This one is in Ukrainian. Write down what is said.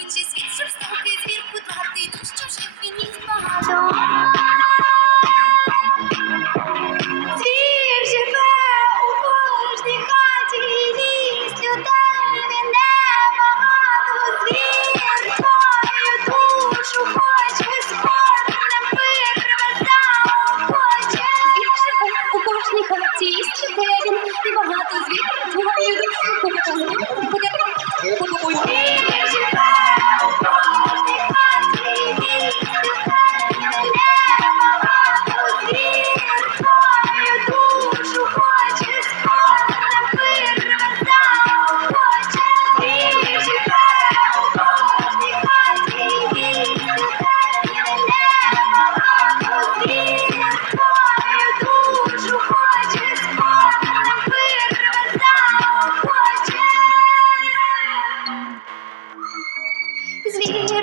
хоче світ, щоб стати звір, подати душу, щоб він їх багато. Звір живе у кожній хаті, ліс людей він небагато. Звір твою душу хоче, скорбним викриве хоче. Звір живе у кожній хаті, ліс людей він небагато. Звір твою душу хоче, скорбним викриве. Звір живе у кожній хаті, ліс людей він небагато. Звір твою душу хоче, скорбним викриве хоче. Звір живе у кожній хаті, ліс людей він небагато. Звір твою душу хоче, скорбним викриве хоче. Звір